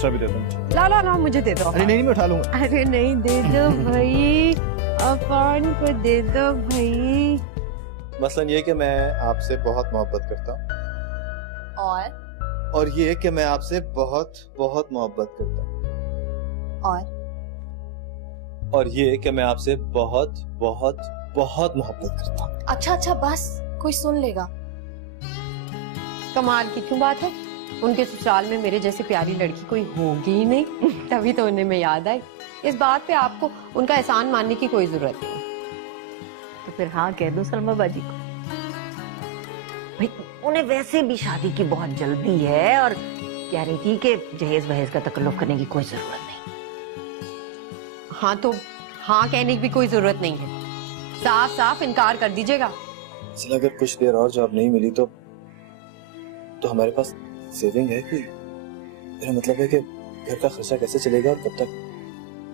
Extra भी दे दो। ला ला ला, मुझे दे दो। अरे नहीं, मैं उठा लूंगा। अरे नहीं, दे दो भाई, अफान को दे दो भाई। मसलन ये कि मैं आपसे बहुत मोहब्बत करता हूँ, और ये कि मैं आपसे बहुत बहुत मोहब्बत करता हूँ, और ये कि मैं आपसे बहुत बहुत बहुत मोहब्बत करता हूँ। अच्छा अच्छा बस, कोई सुन लेगा। कमाल की क्यों बात है, उनके ससुराल में मेरे जैसी प्यारी लड़की कोई होगी ही नहीं। तभी तो उन्हें मैं याद आई। इस बात पे आपको उनका एहसान मानने की कोई जरूरत नहीं। तो फिर हाँ कह दो सलमा बाजी को। भाई उन्हें वैसे भी शादी की बहुत जल्दी है और कह रही थी कि जहेज वहेज का तकल्लुफ करने की कोई जरूरत नहीं। हाँ तो हाँ कहने की भी कोई जरूरत नहीं है, साफ साफ इनकार कर दीजिएगा। अगर कुछ देर और जॉब नहीं मिली तो हमारे पास सेविंग है कोई? मेरा मतलब है कि घर का खर्चा कैसे चलेगा और कब तक?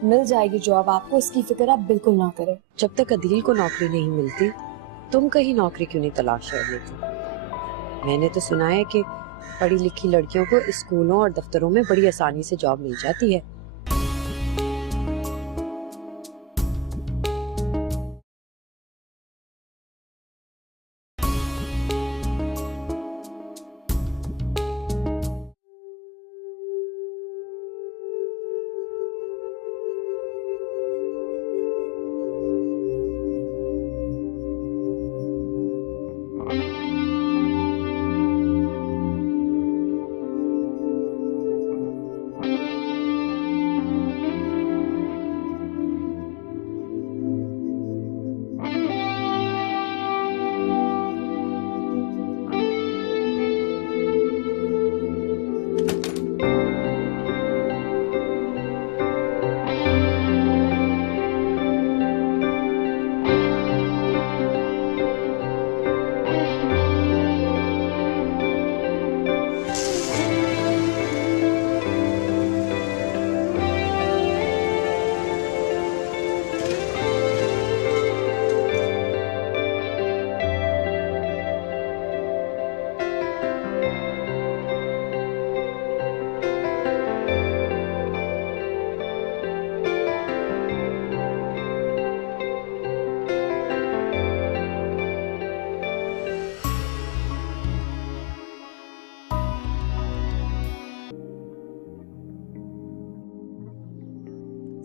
मिल जाएगी जॉब आपको, इसकी फिक्र आप बिल्कुल ना करें। जब तक अदील को नौकरी नहीं मिलती, तुम कहीं नौकरी क्यों नहीं तलाश रहे थे? मैंने तो सुना है कि पढ़ी लिखी लड़कियों को स्कूलों और दफ्तरों में बड़ी आसानी से जॉब मिल जाती है।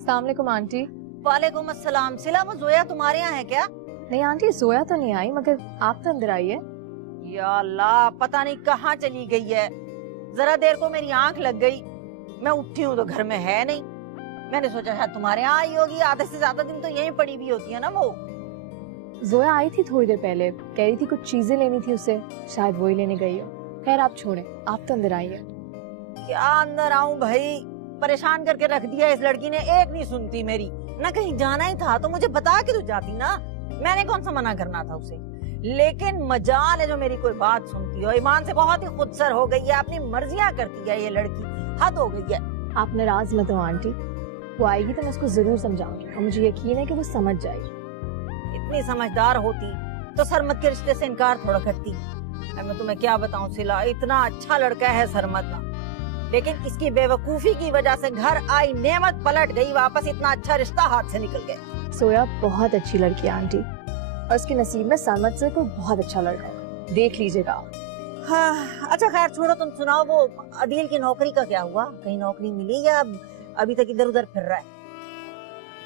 अस्सलामुअलैकुम आंटी। वालेकुम अस्सलाम। सिला वो जोया तुम्हारे यहाँ है क्या? नहीं आंटी, जोया तो नहीं आई, मगर आप तो अंदर आई है। या अल्लाह, पता नहीं कहाँ चली गई है। जरा देर को मेरी आंख लग गई, मैं उठी हूँ तो घर में है नहीं। मैंने सोचा शायद तुम्हारे यहाँ आई होगी, आधे से ज्यादा दिन तो यहीं पड़ी हुई होती है ना वो। जोया आई थी थोड़ी देर पहले, कह रही थी कुछ चीजें लेनी थी उसे, शायद वही लेने गई हो। खैर आप छोड़े, आप तो अंदर आई है। क्या अंदर आऊं भाई, परेशान करके रख दिया इस लड़की ने, एक नहीं सुनती मेरी। ना कहीं जाना ही था तो मुझे बता के तो जाती ना, मैंने कौन सा मना करना था उसे। लेकिन मजाल है जो मेरी कोई बात सुनती हो। ईमान से बहुत ही खुदसर हो गई है, अपनी मर्जियां करती है ये लड़की, हद हो गई है। आप नाराज मत हो आंटी, वो आएगी तो मैं उसको जरूर समझाऊंगी और मुझे यकीन है कि वो समझ जाएगी। इतनी समझदार होती तो सरमत के रिश्ते से इनकार थोड़ा करती। मैं तुम्हें क्या बताऊं सिला, इतना अच्छा लड़का है सरमत ना, लेकिन इसकी बेवकूफी की वजह से घर आई नेमत पलट गई वापस, इतना अच्छा रिश्ता हाथ से निकल गया। सोया बहुत अच्छी लड़की है आंटी, और उसके नसीब में सरमत से कोई बहुत अच्छा लड़का है, देख लीजिएगा। हाँ, अच्छा खैर छोड़ो, तुम सुनाओ वो अदील की नौकरी का क्या हुआ? कहीं नौकरी मिली या अभी तक इधर उधर फिर रहा है?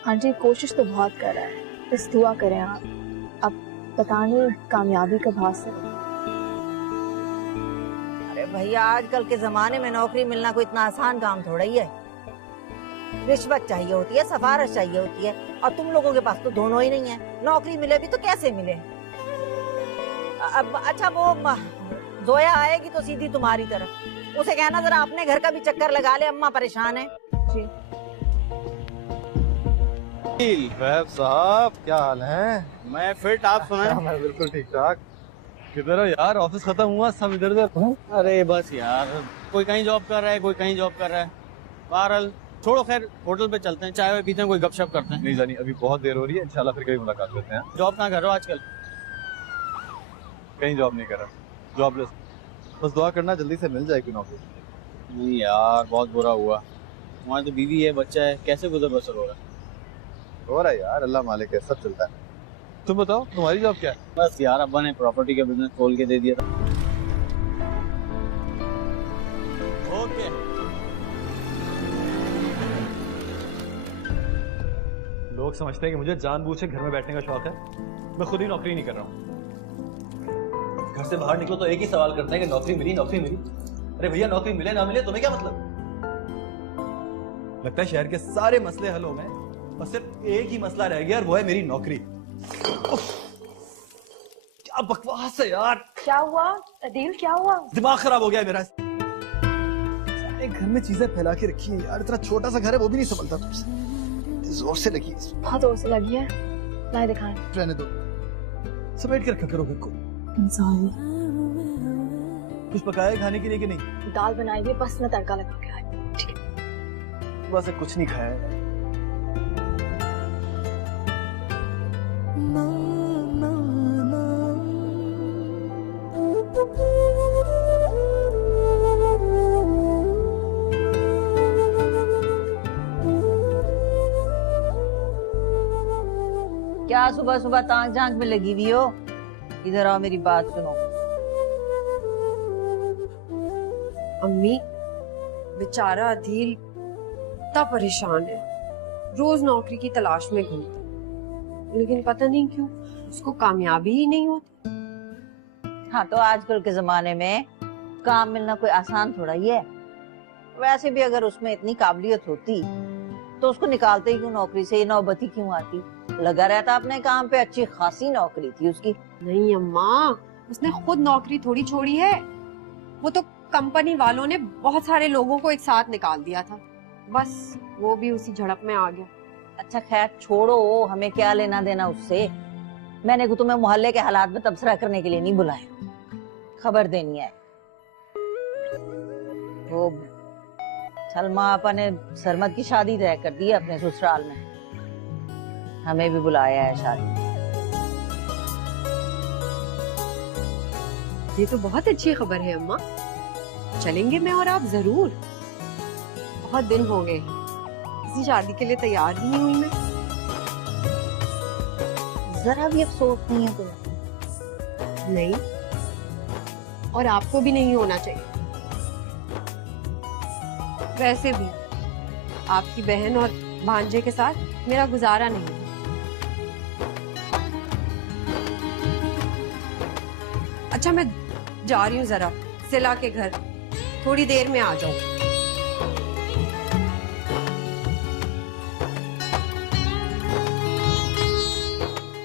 आंटी कोशिश तो बहुत कर रहा है, बस दुआ करें आप। अब पता नहीं कामयाबी कब हासिल। अरे भैया, आजकल के जमाने में नौकरी मिलना कोई इतना आसान काम थोड़ा ही है। रिश्वत चाहिए होती है, सिफारिश चाहिए होती है, और तुम लोगों के पास तो दोनों ही नहीं है। नौकरी मिले भी तो कैसे मिले? अब अच्छा वो जोया आएगी तो सीधी तुम्हारी तरफ, उसे कहना जरा अपने घर का भी चक्कर लगा ले, अम्मा परेशान है। जी वैब साहब, क्या हाल है? मैं फिट, आप सुनाएं? मैं बिल्कुल ठीक ठाक। किधर हो यार? ऑफिस खत्म हुआ, सब इधर उधर। अरे बस यार, कोई कहीं जॉब कर रहा है, कोई कहीं जॉब कर रहा है। बहरहाल छोड़ो, खैर होटल पे चलते हैं, चाय वाय पीते हैं, कोई गपशप करते हैं। नहीं जानी, अभी बहुत देर हो रही है, इंशाल्लाह फिर कभी मुलाकात करते हैं। जॉब कहाँ कर रहे हो आजकल? कहीं जॉब नहीं कर रहा, जॉबलेस। बस दुआ करना जल्दी से मिल जाए कोई नौकरी। नहीं यार, बहुत बुरा हुआ। हमारी तो बीवी है, बच्चा है, कैसे गुजर बसर हो रहा है। हो रहा है यार, अल्लाह मालिक है, सब चलता है। तुम बताओ तुम्हारी जॉब क्या है? बस यार, अब्बा ने प्रॉपर्टी का बिजनेस खोल के दे दिया था। ओके। लोग समझते हैं कि मुझे जानबूझ के घर में बैठने का शौक है। मैं खुद ही नौकरी नहीं कर रहा हूँ। घर से बाहर निकलो तो एक ही सवाल करते हैं कि नौकरी मिली, नौकरी मिली। अरे भैया, नौकरी मिले ना मिले तुम्हें क्या मतलब? लगता है शहर के सारे मसले हल हो गए और सिर्फ एक ही मसला रह गया और वो है मेरी नौकरी। क्या बकवास है यार। क्या हुआ अदील, क्या हुआ? दिमाग खराब हो गया है मेरा। सारे घर में चीजें फैला के रखी है यार। इतना छोटा सा घर है, वो भी नहीं संभलता तुमसे। जोर से लगी है। बहुत जोर से लगी है। लाए दिखाएं। रहने दो, समेट के रखा करो घर को। इंसान कुछ पकाया है खाने के लिए कि नहीं? दाल बनाई हुई, बस में तड़का लगा के आए। बस कुछ नहीं खाया है। क्या सुबह सुबह तांग झांक में लगी हुई हो? इधर आओ, मेरी बात सुनो। अम्मी, बेचारा अदील इतना परेशान है, रोज नौकरी की तलाश में घूमता है, लेकिन पता नहीं क्यों उसको कामयाबी ही नहीं होती। हाँ, तो आजकल के जमाने में काम मिलना कोई आसान थोड़ा ही है। वैसे भी अगर उसमें इतनी काबिलियत होती तो उसको निकालते ही क्यों नौकरी से? ये नौबती क्यों आती? लगा रहता अपने काम पे, अच्छी खासी नौकरी थी उसकी। नहीं अम्मा, उसने खुद नौकरी थोड़ी छोड़ी है। वो तो कंपनी वालों ने बहुत सारे लोगों को एक साथ निकाल दिया था, बस वो भी उसी झड़प में आ गया। अच्छा खैर छोड़ो, हमें क्या लेना देना उससे। मैंने को तुम्हें मोहल्ले के हालात में तबसरा करने के लिए नहीं बुलाया, खबर देनी है। वो सलमा आपा ने सरमद की शादी तय कर दी है अपने ससुराल में, हमें भी बुलाया है शादी। ये तो बहुत अच्छी खबर है अम्मा, चलेंगे मैं और आप जरूर। बहुत दिन हो गए किसी शादी के लिए तैयार ही नहीं हुई मैं। जरा भी अफसोस नहीं है तुम्हें? नहीं, और आपको भी नहीं होना चाहिए। वैसे भी आपकी बहन और भांजे के साथ मेरा गुजारा नहीं है। अच्छा, मैं जा रही हूँ जरा सिला के घर, थोड़ी देर में आ जाऊँ।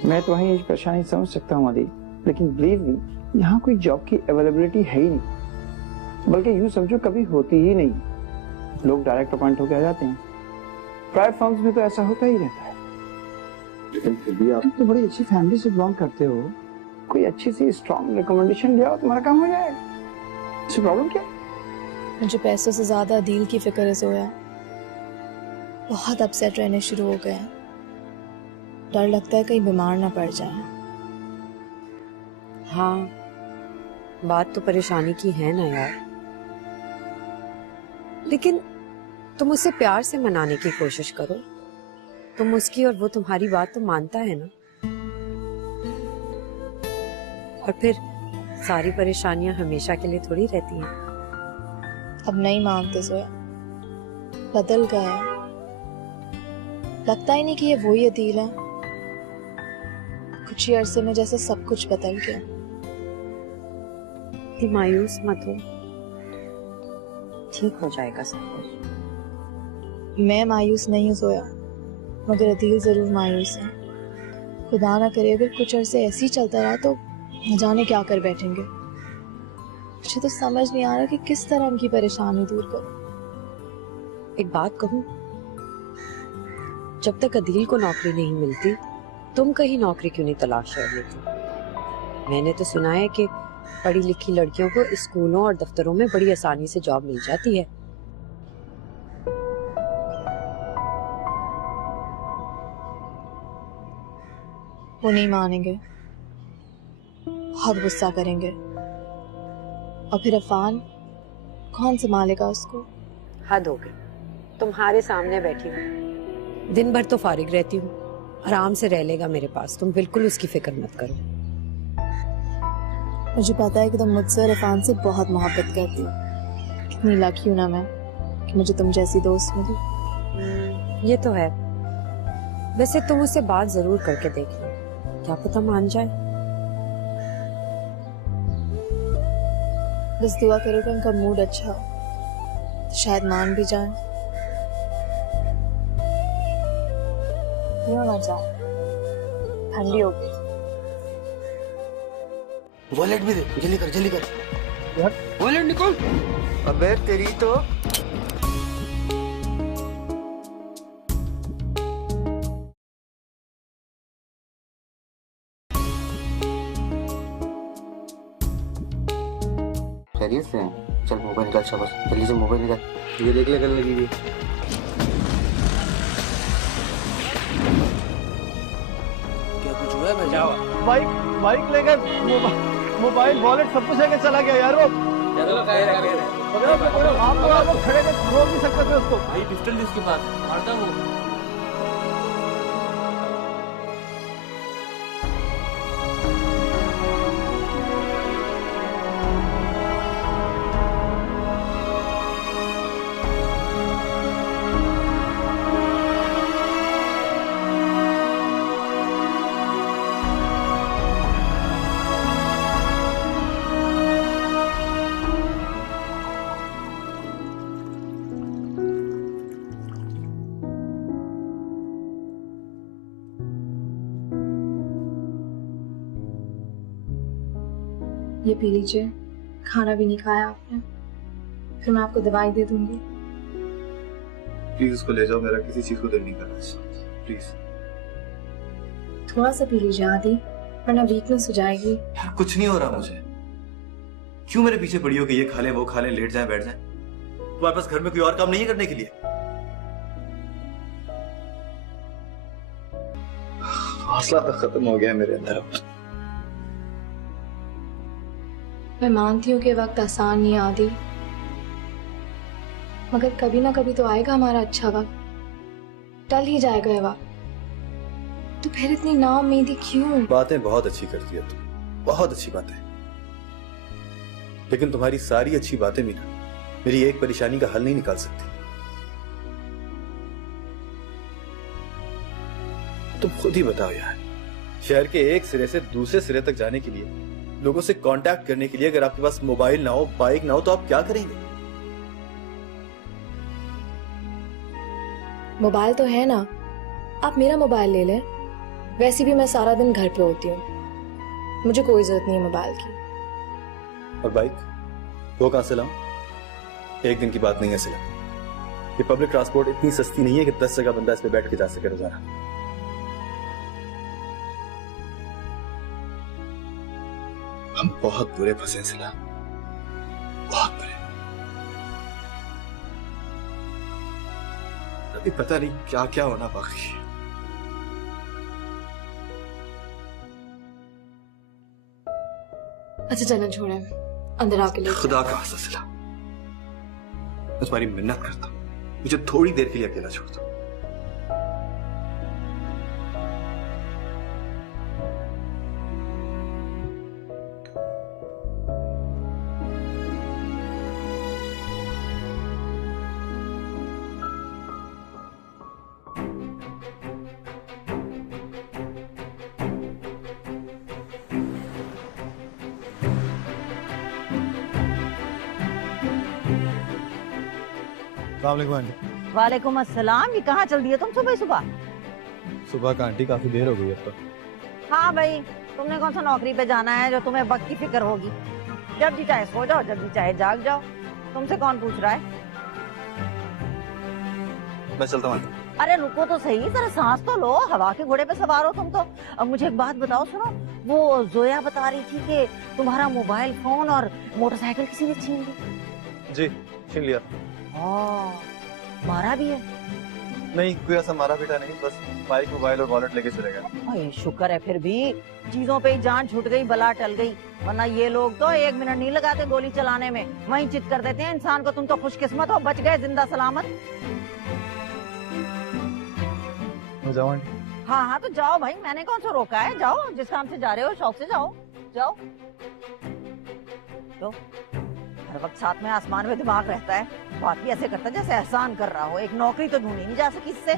मैं तुम्हारी ये परेशानी समझ सकता हूँ अदी, लेकिन बिलीव मी, यहाँ कोई जॉब की अवेलेबिलिटी है ही नहीं, बल्कि यूँ समझो कभी होती ही नहीं। लोग डायरेक्ट अपॉइंट होकर आ जाते हैं। प्राइवेट फर्म्स में तो ऐसा होता ही रहता है। लेकिन फिर भी आप तो बड़ी अच्छी फैमिली से बिलोंग करते हो, कोई अच्छी सी स्ट्रॉन्ग रिकमेंडेशन ले आओ, तुम्हारा काम हो जाएगा। इससे प्रॉब्लम क्या? मुझे पैसों से ज्यादा अदील की फिक्र है जोया। बहुत अपसेट रहने शुरू हो गए हैं। डर लगता है कहीं बीमार ना पड़ जाए। हाँ, बात तो परेशानी की है ना यार, लेकिन तुम उसे प्यार से मनाने की कोशिश करो। तुम उसकी और वो तुम्हारी बात तो मानता है ना, और फिर सारी परेशानियां हमेशा के लिए थोड़ी रहती हैं। अब नहीं मानते जोया, बदल गए हैं। लगता ही नहीं कि ये वही अदील है। कुछ ही अरसे में जैसे सब कुछ बदल गया। इतनी मायूस मत हो, ठीक हो जाएगा सब कुछ। मैं मायूस नहीं हूँ जोया, मगर अदील जरूर मायूस है। खुदा ना करे अगर कुछ अरसे ऐसे ही चलता रहा तो न जाने क्या कर बैठेंगे। मुझे तो समझ नहीं आ रहा कि किस तरह उनकी परेशानी दूर करूं। एक बात कहूं, जब तक अदील को नौकरी नहीं मिलती, तुम कहीं नौकरी क्यों नहीं तलाश कर लेती? मैंने तो सुना है कि पढ़ी लिखी लड़कियों को स्कूलों और दफ्तरों में बड़ी आसानी से जॉब मिल जाती है। वो नहीं मानेंगे, बहुत गुस्सा करेंगे, और फिर अफान कौन संभालेगा उसको? हद हो गई, तुम्हारे सामने बैठी हूँ, दिन भर तो फारिग रहती हूँ, आराम से रह लेगा मेरे पास, तुम बिल्कुल उसकी फिक्र मत करो। मुझे पता है कि तुम मुझसे और इरफान से बहुत मोहब्बत करती हो। कितनी लकी हूँ ना मैं कि मुझे तुम जैसी दोस्त मिली। ये तो है। वैसे तुम उससे बात जरूर करके देखना, क्या पता मान जाए। बस दुआ करो कि उनका मूड अच्छा हो, तो शायद मान भी जाए। क्यों ना जाए, ठंडी हो गई। वॉलेट भी दे, जल्दी कर जल्दी कर। वॉलेट निकल। अबे तेरी तो खैरियत से हैं? चल मोबाइल निकाल शाबाश, जल्दी से मोबाइल निकाल। ये देख ले कल लगी हुई। क्या कुछ हुआ है भाई? क्या हुआ? बाइक लेकर मोबाइल वॉलेट सब कुछ लेकर चला गया यार वो। आप लोग खड़े थे, रोक नहीं सकते थे उसको। भाई पिस्टल जिसके पास मारता वो। ये पी लीजिए, खाना भी नहीं खाया आपने, फिर मैं आपको दवाई दे दूंगी। प्लीज उसको ले जाओ, मेरा किसी चीज को दिल नहीं कर रहा, प्लीज। थोड़ा सा पी लीजिए आदि, वरना वीकनेस हो जाएगी। यार कुछ नहीं हो रहा मुझे, क्यों मेरे पीछे पड़ी हो कि ये खा ले वो खा ले, लेट जाए बैठ जाए? तुम्हारे पास घर में कोई और काम नहीं है करने के लिए? हौसला तो खत्म हो गया मेरे अंदर अब। मैं मानती हूँ कि वक्त आसान नहीं आदि, मगर कभी ना कभी तो आएगा हमारा अच्छा वक्त, टल ही जाएगा ये वक्त। तो फिर इतनी नाउम्मीदी क्यों? बातें बहुत अच्छी करती है तुम, बहुत अच्छी बातें, लेकिन तुम्हारी सारी अच्छी बातें भी ना मेरी एक परेशानी का हल नहीं निकाल सकती। तुम खुद ही बताओ यार, शहर के एक सिरे से दूसरे सिरे तक जाने के लिए, लोगों से कांटेक्ट करने के लिए अगर आपके पास मोबाइल ना हो, बाइक ना हो, तो आप क्या करेंगे? मोबाइल तो है ना, आप मेरा मोबाइल ले लें। वैसे भी मैं सारा दिन घर पे होती हूँ, मुझे कोई जरूरत नहीं है मोबाइल की। और बाइक वो कहां से लाऊं? एक दिन की बात नहीं है सिला। ये पब्लिक ट्रांसपोर्ट इतनी सस्ती नहीं है कि 10 जगह बंदा इस पे बैठ के जा सके रोजाना। हम बहुत बुरे फंसे सिला, बहुत बुरे। अभी पता नहीं क्या क्या होना बाकी है। अच्छा चलो छोड़े, अंदर आके ले। खुदा का वास्ता सिला, मैं तुम्हारी मिन्नत करता हूं, मुझे थोड़ी देर के लिए अकेला छोड़ दो। अस्सलाम वालेकुम आंटी। वालेकुम अस्सलाम। ये कहाँ चल दिए तुम सुबह सुबह? सुबह का आंटी काफी देर हो गई अब तो। हाँ भाई, तुमने कौन सा नौकरी पे जाना है जो तुम्हें वक्त की फिक्र होगी? जब जी चाहे सो जाओ, जब जी चाहे जाग जाओ। तुमसे कौन पूछ रहा है? मैं चलता हूँ आंटी। अरे रुको तो सही, जरा सांस तो लो, हवा के घोड़े पे सवार हो तुम तो। अब मुझे एक बात बताओ, सुनो, वो जोया बता रही थी कि तुम्हारा मोबाइल फोन और मोटरसाइकिल किसी ने छीन ली। जी छीन लिया। मारा भी है? नहीं, कोई ऐसा मारा पीटा नहीं, बस बाइक, मोबाइल और वॉलेट लेके चले गए। अरे शुक्र है फिर भी चीजों पे ही जान छूट गई, बला टल गई, वरना ये लोग तो 1 मिनट नहीं लगाते गोली चलाने में, वहीं चित कर देते हैं इंसान को। तुम तो खुशकिस्मत हो, बच गए जिंदा सलामत। मैं जाऊँ आंटी? हाँ हाँ तो जाओ भाई, मैंने कौन सा रोका है, जाओ, जिस काम से जा रहे हो शौक से जाओ, जाओ। तो हर वक्त साथ में आसमान में दिमाग रहता है, बात भी ऐसे करता है जैसे एहसान कर रहा हो। एक नौकरी तो ढूंढी नहीं जा सकी इससे।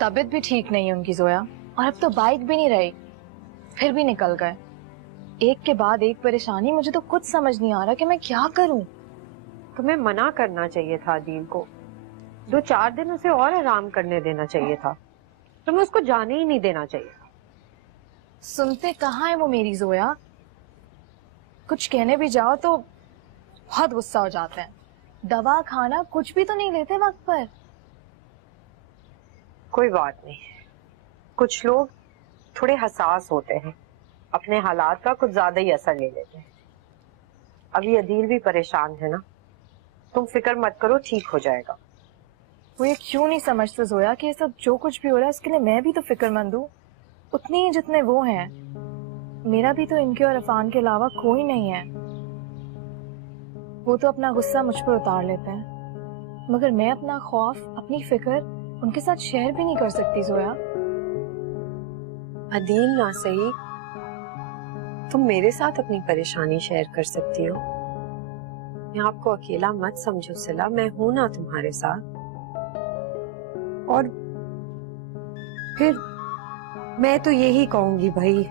तबीयत भी ठीक नहीं है उनकी जोया, और अब तो बाइक भी नहीं रही, फिर भी निकल गए। एक के बाद एक परेशानी, मुझे तो कुछ समझ नहीं आ रहा कि मैं क्या करूं। तुम्हें मना करना चाहिए था अदील को, 2-4 दिन उसे और आराम करने देना चाहिए था, तुम्हें उसको जाने ही नहीं देना चाहिए। सुनते कहाँ है वो मेरी जोया, कुछ कहने भी जाओ तो बहुत गुस्सा हो जाते हैं। दवा खाना कुछ भी तो नहीं लेते वक्त पर। कोई बात नहीं, कुछ लोग थोड़े हसास होते हैं, अपने हालात का कुछ ज्यादा ही असर ले लेते हैं। अभी अदील भी परेशान है ना, तुम फिक्र मत करो, ठीक हो जाएगा। वो ये क्यों नहीं समझते जोया कि ये सब जो कुछ भी हो रहा है उसके लिए मैं भी तो फिक्रमंद हूँ, उतनी ही जितने वो हैं। मेरा भी तो इनके और अफान के अलावा कोई नहीं है। वो तो अपना गुस्सा मुझ पर उतार लेते हैं, मगर मैं अपना खौफ, अपनी फिक्र उनके साथ शेयर भी नहीं कर सकती जोया। अदील ना सही, तुम मेरे साथ अपनी परेशानी शेयर कर सकती हो। मैं आपको अकेला मत समझो सिला, मैं हूं ना तुम्हारे साथ। और फिर मैं तो यही कहूंगी भाई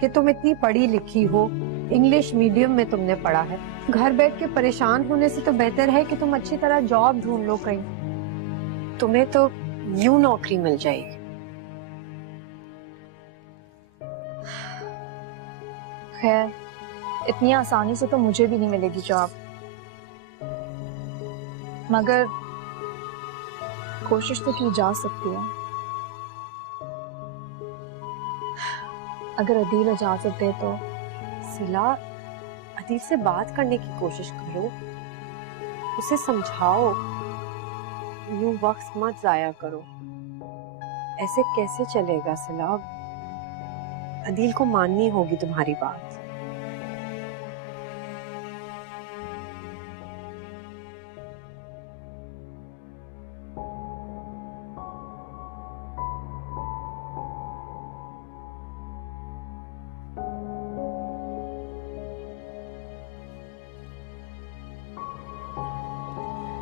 कि तुम इतनी पढ़ी लिखी हो, इंग्लिश मीडियम में तुमने पढ़ा है, घर बैठ के परेशान होने से तो बेहतर है कि तुम अच्छी तरह जॉब ढूंढ लो कहीं, तुम्हें तो यूं नौकरी मिल जाएगी। खैर, इतनी आसानी से तो मुझे भी नहीं मिलेगी जॉब, मगर कोशिश तो की जा सकती है। अगर अदील इजाजत दे तो। सिला, अदील से बात करने की कोशिश करो, उसे समझाओ, यूं वक्त मत जाया करो। ऐसे कैसे चलेगा सिला, अदील को माननी होगी तुम्हारी बात।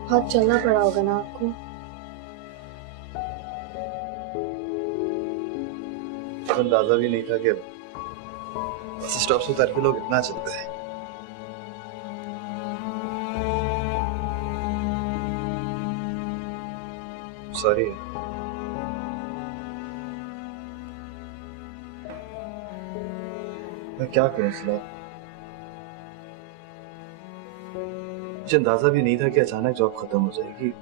बहुत चलना पड़ा होगा ना आपको। अंदाजा भी नहीं था कि बस स्टॉप से उतर के लोग इतना चलते हैं। सॉरी। मैं क्या करूं सिला, मुझे अंदाजा भी नहीं था कि अचानक जॉब खत्म हो जाएगी,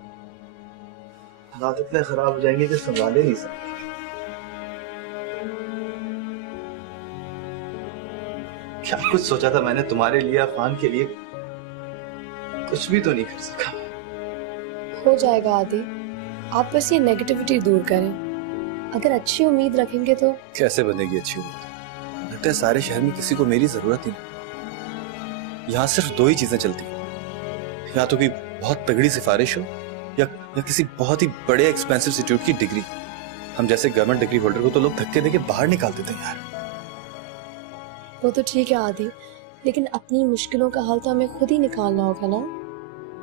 हालात इतने खराब हो जाएंगे कि संभाले नहीं सकते। क्या कुछ सोचा था मैंने तुम्हारे लिए, अफान के लिए, कुछ भी तो नहीं कर सका। हो जाएगा आदि, आप बस ये नेगेटिविटी दूर करें। अगर अच्छी उम्मीद रखेंगे तो। कैसे बनेगी अच्छी उम्मीद? लगता है सारे शहर में किसी को मेरी जरूरत ही नहीं। यहाँ सिर्फ 2 ही चीजें चलती हैं, या तो कोई बहुत तगड़ी सिफारिश हो या किसी बहुत ही बड़े एक्सपेंसिव इंस्टीट्यूट की डिग्री। हम जैसे गवर्नमेंट डिग्री होल्डर को तो लोग धक्के देके बाहर निकाल देते हैं यार। वो तो ठीक है आदि, लेकिन अपनी मुश्किलों का हल तो हमें खुद ही निकालना होगा ना।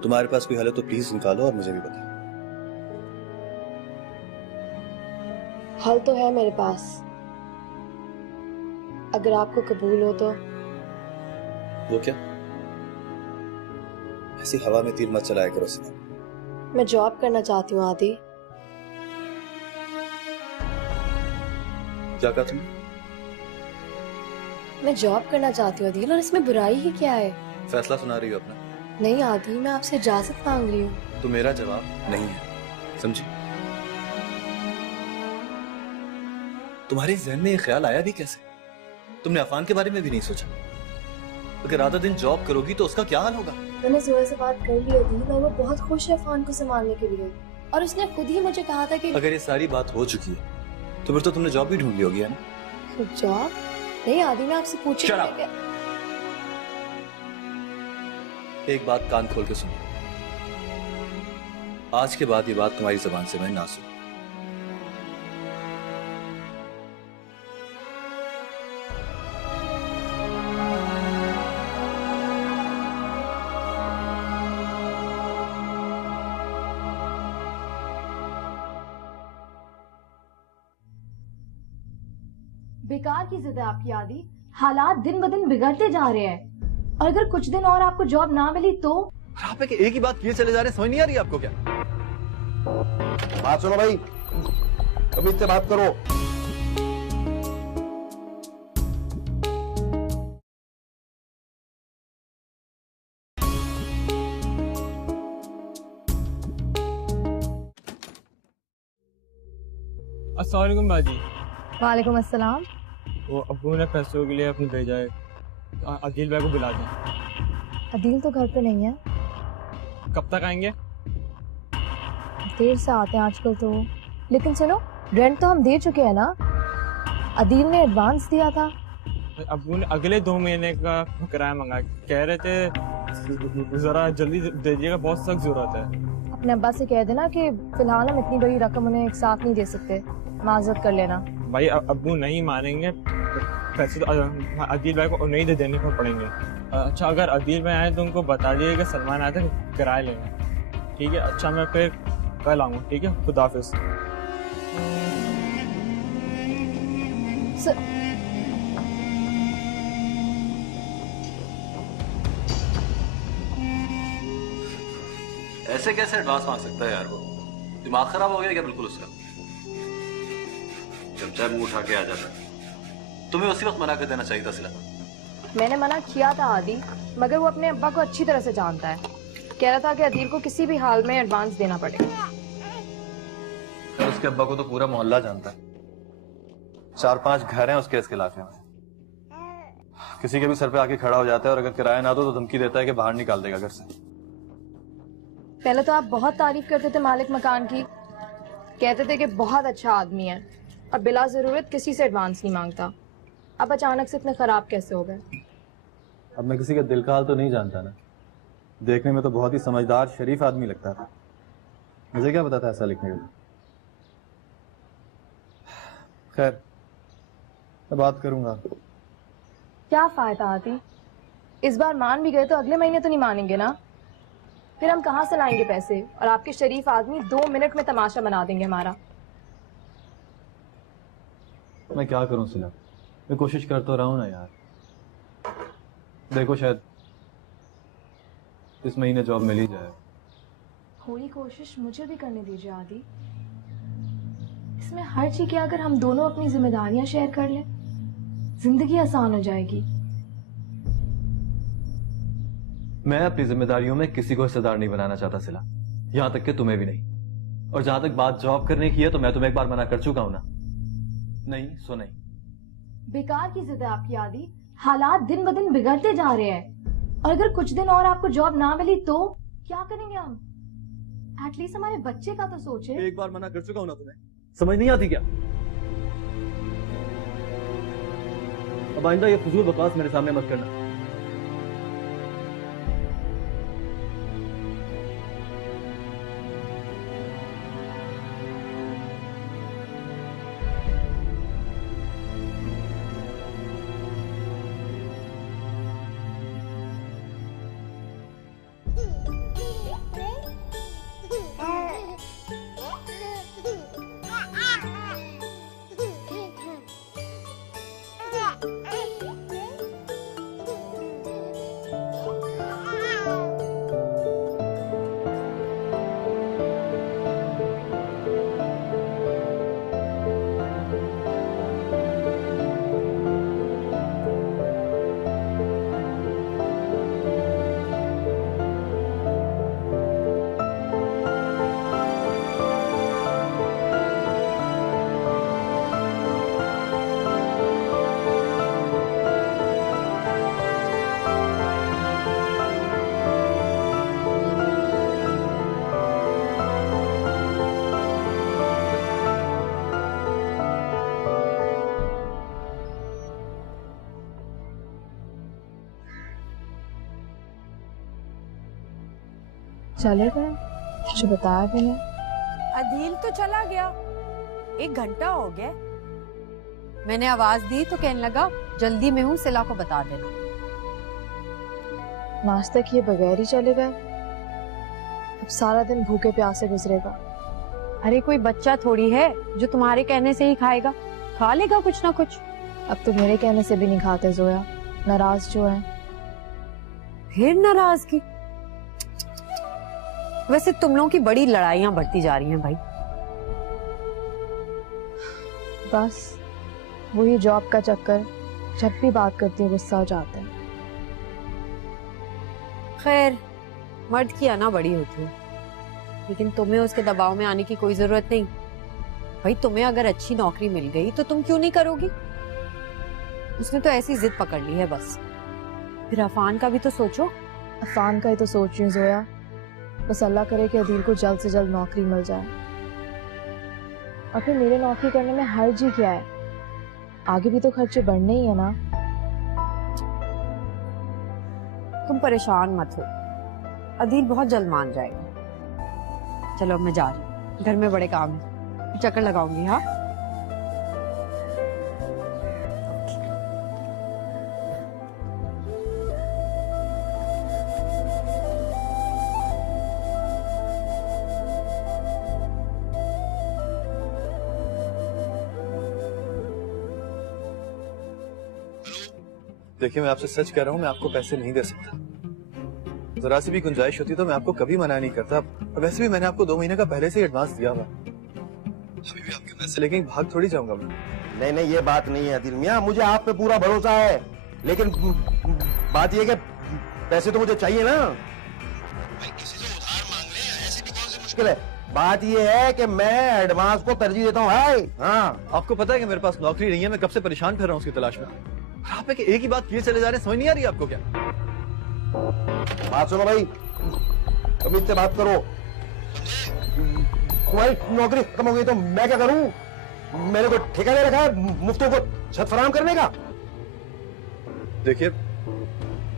तुम्हारे पास कोई हल है तो प्लीज निकालो और मुझे भी बताओ। हल तो है मेरे पास, अगर आपको कबूल हो तो। वो क्या? ऐसी हवा में तीर मत चलाया करो सिला। मैं जॉब करना चाहती हूँ आदि। क्या कहा तुमने? मैं जॉब करना चाहती हूँ आदिल, और इसमें बुराई ही क्या है? फैसला सुना रही हो अपना? नहीं आदि, मैं आपसे इजाजत मांग रही हूँ। तो मेरा जवाब नहीं है, समझी? तुम्हारे जहन में ये ख्याल आया भी कैसे? तुमने अफान के बारे में भी नहीं सोचा? अगर आधा दिन जॉब करोगी तो उसका क्या हाल होगा? मैंने जोया से बात कर ली आदिल, और वो बहुत खुश है अफान को संभालने के लिए, और उसने खुद ही मुझे कहा था कि अगर ये सारी बात हो चुकी है तो फिर तो तुमने जॉब भी ढूंढ ली होगी, है ना? जॉब नहीं आदि, मैं आपसे पूछ Shut up! एक बात कान खोल के सुनो, आज के बाद ये बात तुम्हारी जबान से मैं ना सुन। बेकार की जिद है आपकी आदि, हालात दिन ब दिन बिगड़ते जा रहे हैं, और अगर कुछ दिन और आपको जॉब ना मिली तो? आप एक ही बात किए चले जा रहे हैं, समझ नहीं आ रही आपको क्या? बात सुनो भाई, कभी इससे बात करो। अस्सलाम वालेकुम बाजी। वालेकुम अस्सलाम। वो अब्बू ने पैसों के लिए अपने भेजा है, अदील भाई को बुला दें। अदील तो घर पे नहीं है। कब तक आएंगे? देर से आते हैं आजकल तो। लेकिन सुनो, रेंट तो हम दे चुके हैं ना, अदील ने एडवांस दिया था। अब्बू ने अगले 2 महीने का किराया मंगा, कह रहे थे जरा जल्दी दे दीजिएगा, बहुत सख्त जरूरत है। अपने अब्बा से कह देना कि फिलहाल हम इतनी बड़ी रकम उन्हें एक साथ नहीं दे सकते, माजरत कर लेना। भाई अब्बू नहीं मानेंगे, पैसे तो अदील भाई को नहीं दे देने को पड़ेंगे। अच्छा, अगर अदील भाई आए तो उनको बता दिए कि सलमान आए थे किराया लेने, ठीक है? अच्छा, मैं फिर कल आऊँगा, ठीक है? खुदा हाफिज। ऐसे कैसे एडवांस मांग सकता है यार? वो दिमाग खराब हो गया क्या बिल्कुल उसका? जब चाहे मुंह उठा के आ जाता है। तुम्हें उसी वक्त मना कर देना चाहिए था सिला। मैंने मना किया था आदि, मगर वो अपने अब्बा को अच्छी तरह से जानता है। कह रहा था कि अदील को किसी भी हाल में एडवांस देना पड़ेगा। उसके अब्बा को तो पूरा मोहल्ला जानता है, 4-5 घर हैं उसके इसके इलाके में। किसी के भी सर पे आके खड़ा हो जाता है, और अगर किराया ना दो तो धमकी देता है कि बाहर निकाल देगा घर से। पहले तो आप बहुत तारीफ करते थे मालिक मकान की, कहते थे कि बहुत अच्छा आदमी है और बिला जरूरत किसी से एडवांस नहीं मांगता। अब अचानक से इतने खराब कैसे हो गए? अब मैं किसी का दिल का हाल तो नहीं जानता ना, देखने में तो बहुत ही समझदार शरीफ आदमी लगता था, मुझे क्या पता था ऐसा लिखने का। खैर, मैं बात करूंगा। क्या फायदा आती, इस बार मान भी गए तो अगले महीने तो नहीं मानेंगे ना? फिर हम कहाँ से लाएंगे पैसे, और आपके शरीफ आदमी 2 मिनट में तमाशा बना देंगे हमारा। मैं क्या करूं सिला, मैं कोशिश कर तो रहा हूं ना यार। देखो, शायद इस महीने जॉब मिल ही जाए। थोड़ी कोशिश मुझे भी करने दीजिए आदि। इसमें हर चीज क्या, अगर हम दोनों अपनी जिम्मेदारियां शेयर कर लें, जिंदगी आसान हो जाएगी। मैं अपनी जिम्मेदारियों में किसी को हिस्सेदार नहीं बनाना चाहता सिला, यहां तक कि तुम्हें भी नहीं। और जहां तक बात जॉब करने की है तो मैं तुम्हें एक बार मना कर चुका हूं ना। नहीं सो नहीं। बेकार की जिद है आपकी आदि, हालात दिन ब दिन बिगड़ते जा रहे हैं, और अगर कुछ दिन और आपको जॉब ना मिली तो क्या करेंगे हम? एटलीस्ट हमारे बच्चे का तो सोचे। एक बार मना कर चुका हूं ना, तुम्हें समझ नहीं आती क्या? अब आइंदा ये फजूल बकवास मेरे सामने मत करना। चले गए, मुझे बताया भी नहीं। अदील तो चला गया, 1 घंटा हो गया। मैंने आवाज दी तो कहने लगा जल्दी में हूँ, सिला को बता देना। नाश्ता किए बगैर ही चले गए। अब सारा दिन भूखे प्यासे गुजरेगा। अरे कोई बच्चा थोड़ी है जो तुम्हारे कहने से ही खाएगा, खा लेगा कुछ ना कुछ। अब तो मेरे कहने से भी नहीं खाते जोया, नाराज जो है। फिर नाराजगी? वैसे तुम लोगों की बड़ी लड़ाइयां बढ़ती जा रही हैं भाई। बस वही जॉब का चक्कर, जब भी बात करती हूँ गुस्सा हो जाता है। खैर, मर्द की आना बड़ी होती है, लेकिन तुम्हें उसके दबाव में आने की कोई जरूरत नहीं। भाई तुम्हें अगर अच्छी नौकरी मिल गई तो तुम क्यों नहीं करोगी? उसने तो ऐसी जिद पकड़ ली है बस। फिर अफान का भी तो सोचो। अफान का ही तो सोच रही हूँ जोया, बस अल्लाह करे कि अदील को जल्द से जल्द नौकरी मिल जाए। और फिर मेरे नौकरी करने में हर्ज ही क्या है, आगे भी तो खर्चे बढ़ने ही है ना। तुम परेशान मत हो, अदील बहुत जल्द मान जाएगा। चलो मैं जा रही हूँ, घर में बड़े काम है, चक्कर लगाऊंगी। हाँ देखिए, मैं आपसे सच कह रहा हूँ, मैं आपको पैसे नहीं दे सकता। जरा सी भी गुंजाइश होती तो मैं आपको कभी मना नहीं करता। वैसे भी मैंने आपको 2 महीने का पहले से ही एडवांस दिया हुआ। अभी भी आपके पैसे लेके भाग थोड़ी जाऊंगा मैं। नहीं नहीं, ये बात नहीं है अदिल मियां, मुझे आप पे पूरा भरोसा है, लेकिन बात ये कि पैसे तो मुझे चाहिए ना। भाई किसी से उधार मांग ले, ऐसी भी कौन सी मुश्किल है। बात ये है कि मैं एडवांस को तरजीह देता हूँ भाई। हाँ, आपको पता है कि मेरे पास नौकरी नहीं है, मैं कब से परेशान कर रहा हूँ उसकी तलाश में। आप एक ही बात किए चले जा रहे हैं, समझ नहीं आ रही आपको क्या? बात सुनो भाई, अभी इतने बात करो। तुम्हारी नौकरी खत्म हो गई तो मैं क्या करूं? मेरे को ठेका दे रखा है मुफ्तों को छत फराहम करने का। देखिए,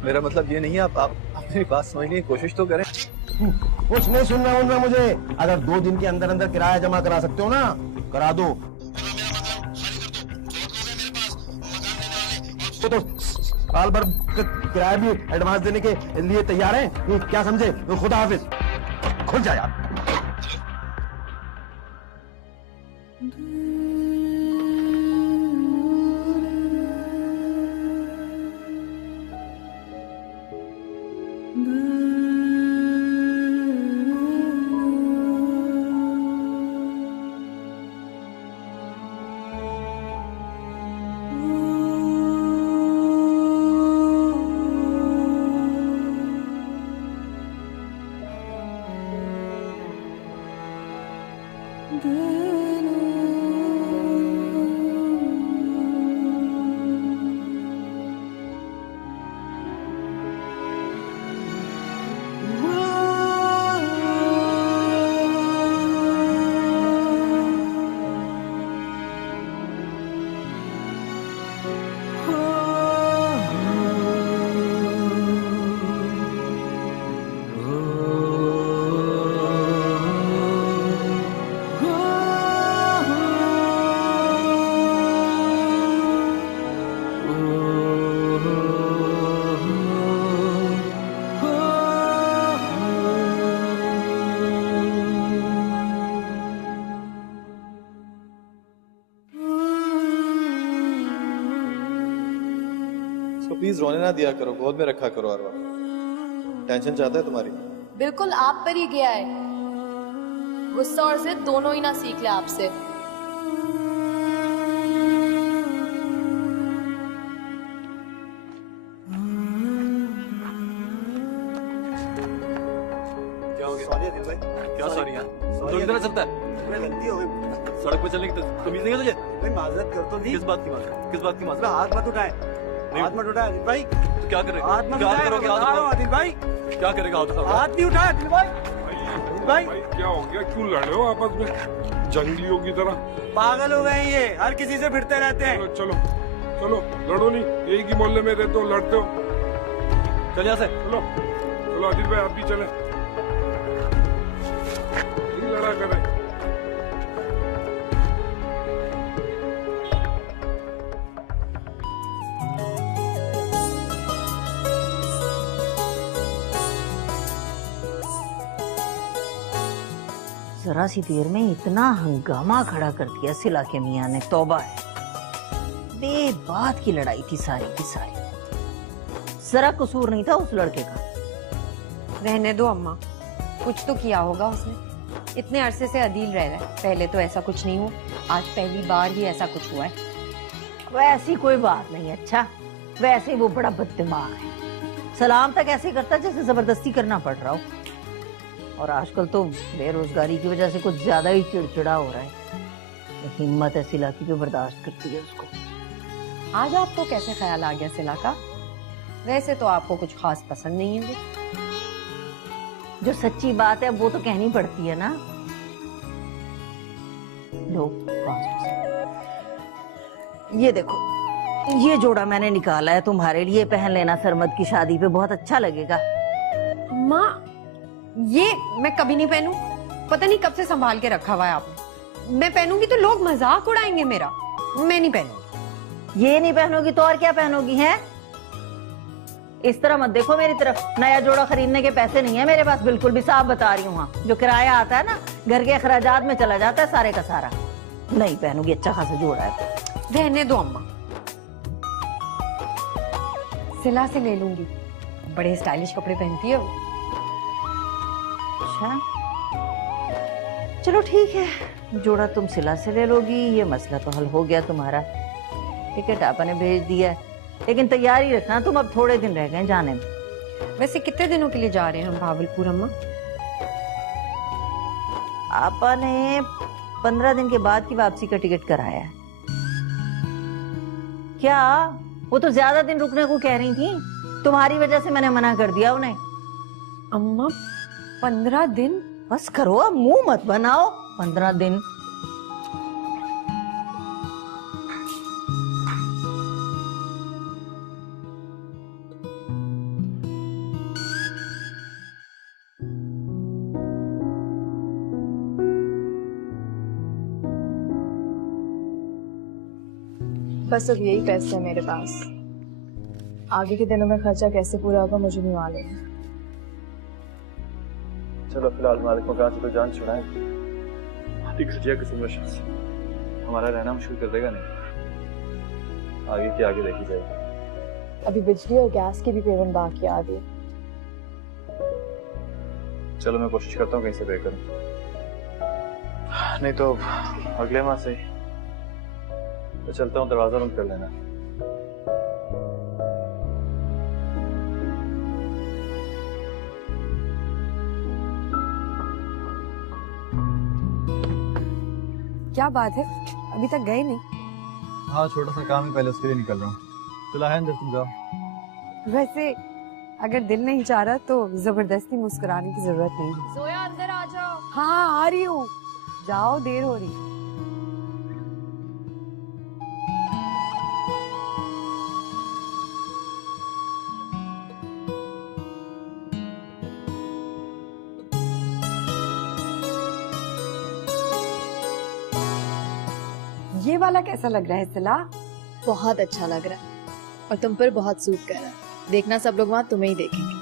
मेरा मतलब ये नहीं है, आप अपनी बात समझने की कोशिश तो करें। कुछ नहीं सुनना उनमें मुझे। अगर 2 दिन के अंदर अंदर किराया जमा करा सकते हो ना, करा दो। तो साल भर किराया भी एडवांस देने के लिए तैयार हैं। क्या समझे? खुदा हाफिज, खुल जा यार। प्लीज रोने ना दिया करो, गोद में रखा करो हर वक्त। टेंशन चाहता है तुम्हारी। बिल्कुल आप पर ही गया है, गुस्सा और जिद दोनों ही ना सीख ले आपसे। क्या हो गया? सॉरी अदिल भाई। क्या सॉरी यार? तो कितना चलता है? गलती हो गई। सड़क पे चलने की तमीज नहीं है तुझे? भाई माजरत कर तो दी। किस बात की माजरत? किस बात की माजरत? हाथ मत उठाए, हाथ मत उठाए आदिल भाई। तो क्या करेगा? हाथ मत उठाए, करोगे आदिल भाई। क्या करेगा? हाथ नहीं उठाए आदिल भाई। भाई क्या हो गया? क्यों लड़ रहे हो आपस में जंगलियों की तरह? पागल हो गए ये, हर किसी से भिड़ते रहते हैं। चलो चलो, लड़ो नहीं, एक ही मोहल्ले में रहते हो, लड़ते हो। चल यहाँ से। चलो चलो आदिल भाई, आप भी चले। झगड़ा करे। जरा सी देर में इतना हंगामा खड़ा कर दिया सिला के मियाँ ने, तौबा है। बेबात की लड़ाई थी सारी की सारी, जरा कसूर नहीं था उस लड़के का। रहने दो अम्मा, कुछ तो किया होगा उसने। इतने अरसे से अदील रह रहा है, पहले तो ऐसा कुछ नहीं हुआ, आज पहली बार ही ऐसा कुछ हुआ है। वैसी कोई बात नहीं। अच्छा, वैसे वो बड़ा बददिमाग है, सलाम तक ऐसे करता जैसे जबरदस्ती करना पड़ रहा हो। और आजकल तो बेरोजगारी की वजह से कुछ ज्यादा ही चिड़चिड़ा हो रहा है। हिम्मत है सिला की जो बर्दाश्त करती है उसको। आज आपको कैसे ख्याल आ गया सिला का? वैसे तो आपको कुछ खास पसंद नहीं है वो। जो सच्ची बात है वो तो कहनी पड़ती है ना। लो, ये देखो, ये जोड़ा मैंने निकाला है तुम्हारे लिए, पहन लेना सरमद की शादी पे, बहुत अच्छा लगेगा। माँ, ये मैं कभी नहीं पहनूं, पता नहीं कब से संभाल के रखा हुआ है आपने। मैं पहनूंगी तो लोग मजाक उड़ाएंगे मेरा, मैं नहीं पहनूंगी। ये नहीं पहनोगी तो और क्या पहनोगी है? इस तरह मत देखो मेरी तरफ, नया जोड़ा खरीदने के पैसे नहीं है मेरे पास, बिल्कुल भी, साफ बता रही हूँ। वहाँ जो किराया आता है ना, घर के अखराजात में चला जाता है सारे का सारा। नहीं पहनूंगी, अच्छा खासा जोड़ा है। रहने दो अम्मा, सिला से ले लूंगी, बड़े स्टाइलिश कपड़े पहनती है वो। अच्छा, चलो ठीक है, जोड़ा तुम सिला से ले लोगी, ये मसला तो हल हो गया तुम्हारा। टिकट आपने भेज दिया है, लेकिन तैयारी रखना, तुम अब थोड़े दिन रह गए जाने में। वैसे कितने दिनों के लिए जा रहे हैं हम भावलपुर अम्मा? आपने 15 दिन के बाद की वापसी का टिकट कराया है। क्या वो तो ज्यादा दिन रुकने को कह रही थी, तुम्हारी वजह से मैंने मना कर दिया उन्हें। अम्मा 15 दिन? बस करो, अब मुंह मत बनाओ। 15 दिन बस अब यही पैसे है मेरे पास। आगे के दिनों में खर्चा कैसे पूरा होगा मुझे नहीं मालूम। चलो फिलहाल मालिक मकान से तो जान छुड़ाएं, घटिया किस्म का शख्स हमारा रहना मुश्किल कर देगा नहीं। आगे की आगे देखी जाएगी। अभी बिजली और गैस की भी पेमेंट बाकी आ गई। चलो मैं कोशिश करता हूँ कहीं से पे करूं, नहीं तो अगले माह से। तो चलता हूँ, दरवाजा बंद कर लेना। क्या बात है, अभी तक गए नहीं? हाँ, छोटा सा काम है, पहले उसके लिए निकल रहा हूँ। चला है अंदर, तुम जाओ। वैसे अगर दिल नहीं चाह रहा तो जबरदस्ती मुस्कुराने की जरूरत नहीं है। जोया अंदर आ जाओ। हाँ आ रही हूँ, जाओ, देर हो रही। ये वाला कैसा लग रहा है सिला? बहुत अच्छा लग रहा है और तुम पर बहुत सूट कर रहा है। देखना सब लोग वहाँ तुम्हें ही देखेंगे।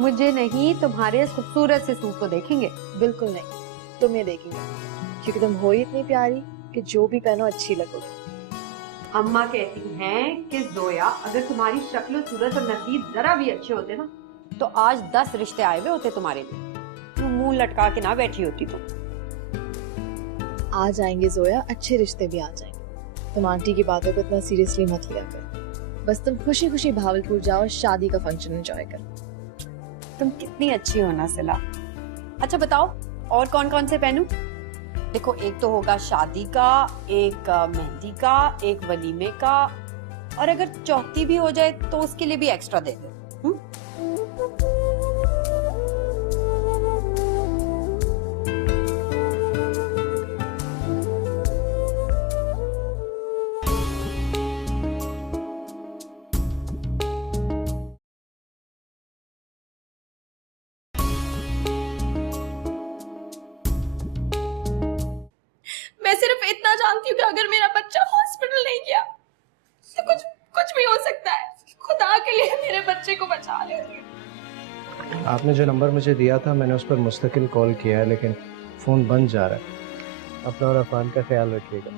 मुझे नहीं, तुम्हारे इस खूबसूरत से सूट को देखेंगे। बिल्कुल नहीं, तुम्हें देखेंगे, क्योंकि तुम हो ही इतनी प्यारी कि जो भी पहनो अच्छी लगोगी। अम्मा कहती हैं कि जोया, अगर तुम्हारी शक्ल, सूरत और नसीब जरा भी अच्छे होते ना, तो आज 10 रिश्ते आए हुए होते तुम्हारे लिए। तुम मुंह लटका के ना बैठी होती तुम। आ जाएंगे जोया, अच्छे रिश्ते भी आ जाएंगे। तुम आंटी की बातों को इतना सीरियसली मत लिया करो। बस तुम खुशी खुशी भावलपुर जाओ, शादी का फंक्शन एंजॉय करो। तुम कितनी अच्छी हो ना सिला। अच्छा बताओ, और कौन कौन से पहनूं? देखो, एक तो होगा शादी का, एक मेहंदी का, एक वलीमे का, और अगर चौथी भी हो जाए तो उसके लिए भी एक्स्ट्रा दे दो। सिर्फ इतना जानती हूँ कि अगर मेरा बच्चा हॉस्पिटल नहीं गया तो कुछ कुछ भी हो सकता है। खुदा के लिए मेरे बच्चे को बचा ले। आपने जो नंबर मुझे दिया था मैंने उस पर मुस्तकिल कॉल किया है, लेकिन फोन बंद जा रहा है। अपना और अफान का ख्याल रखिएगा।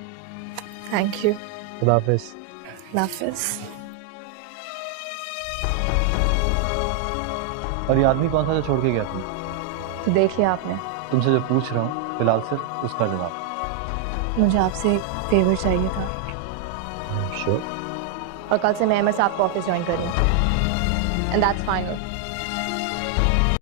Thank you. खुदा हाफिज। हाफिज। और ये आदमी कौन सा जो छोड़ के गया तुम? तो देखिए आपने, तुमसे जो पूछ रहा हूँ फिलहाल सिर्फ उसका जवाब। मुझे आपसे एक फेवर चाहिए था। श्योर। और कल से मैं एमएस आपको ऑफिस ज्वाइन कर रही हूँ। And that's final.